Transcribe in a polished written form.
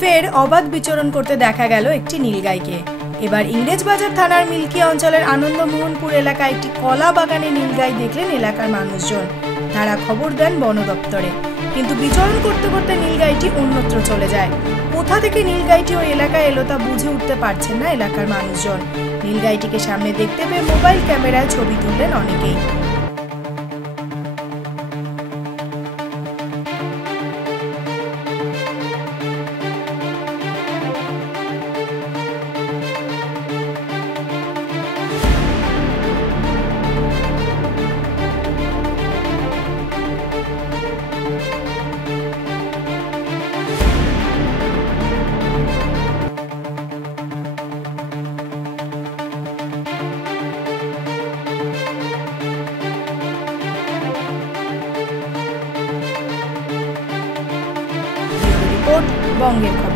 ফের অবাধ বিচরণ করতে দেখা গেল একটি নীলগাইকে। এবার ইংরেজবাজার থানার মিল্কি অঞ্চলের আনন্দমোহনপুর এলাকায় একটি কলা বাগানে নীলগাই দেখলেন এলাকার মানুষজন। তারা খবর দেন বন দপ্তরে, কিন্তু বিচরণ করতে করতে নীলগাইটি অন্যত্র চলে যায়। কোথা থেকে নীলগাইটি ওই এলাকায় এলো তা বুঝে উঠতে পারছেন না এলাকার মানুষজন। নীলগাইটিকে সামনে দেখতে পেয়ে মোবাইল ক্যামেরায় ছবি তুললেন অনেকেই। বঙ্গের খবর।